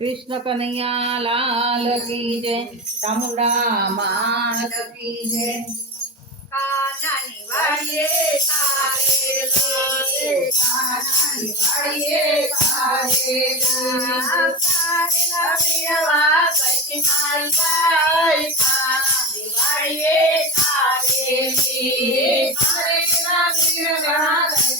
कृष्ण कन्हैया लाल की जय चामुंडा माल की जय काना निवाड़िए सारे लाले काना निवाड़िए सारे लाले सारे लबिरवा कटी माल पाई काना निवाड़िए सारे लाले सारे लबिरवा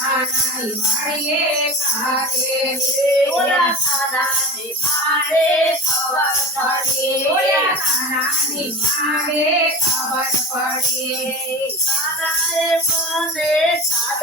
ಕಾಣಿ ಮಾಡಿಯೇ ಕಾಣೆ ಓಡ ಕಾಣಿ ಮಾಡೆ ಕವರ್ ಪಡೆ ಓಡ ಕಾಣಿ ಮಾಡೆ ಕವರ್ ಪಡೆ ಕಾಣೆ ಮಾಡೆ ಸಾಧ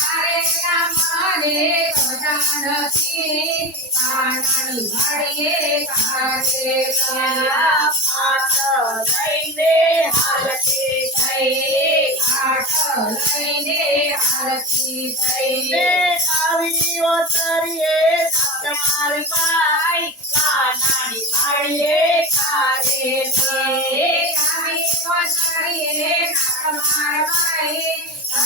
તમારી પાઈ કાનાની માળીએ કારે છે કાવી વસરીએ તમારી પાઈ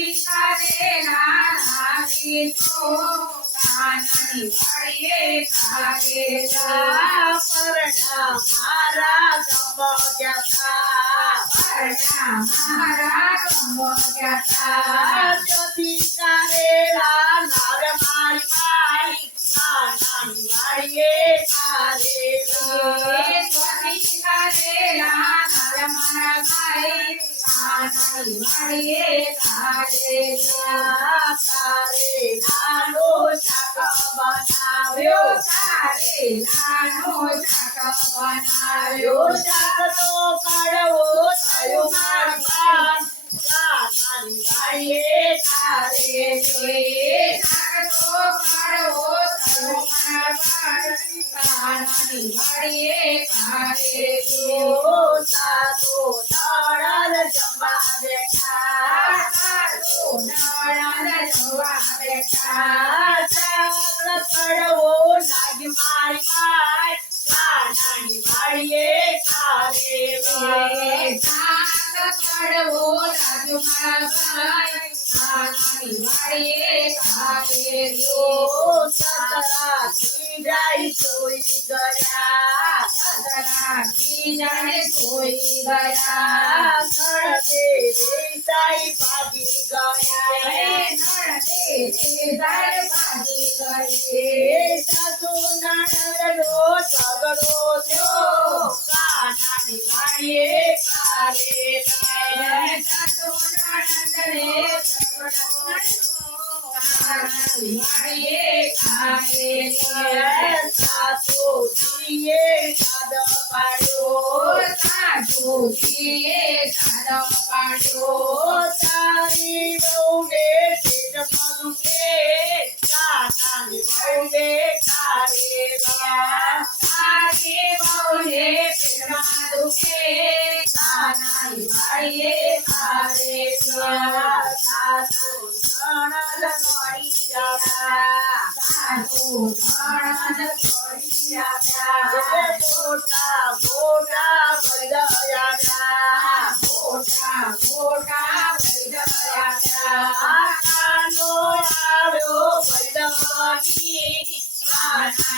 যদি কারেলা নার মারি পাই કાળે કાળે તારે નાનો શાક બનાવ્યો તારે નાનો શાક બનાવ્યો શાકનો કડવો થયો મારા તારી વાળીએ તારે મારી માય કાનાની વાળીએ તારે રે સાત પડવો રાજુ મારા વાળીએ તારે રો સતરા કીડાઈ સોઈ ગયા સતરા કીડાઈ સોઈ ગયા સળગે રે સાઈ પાજી ગયા નણદે સાઈ પાજી ગઈ સાસુ નણદનો ઝઘડો થયો કાનાની મારીએ કારે સાસુ નણદને ઝઘડો કાનાની મારીએ કારે સાસુ જીએ કાદ પાડ્યો સાસુ જીએ Oh,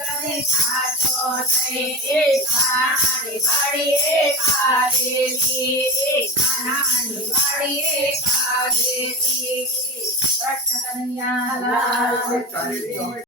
લગને ખાતો થઈને કાનાની વાડીએ કારેલી કાનાની વાડીએ કારેલી કૃષ્ણ કન્યા લાલ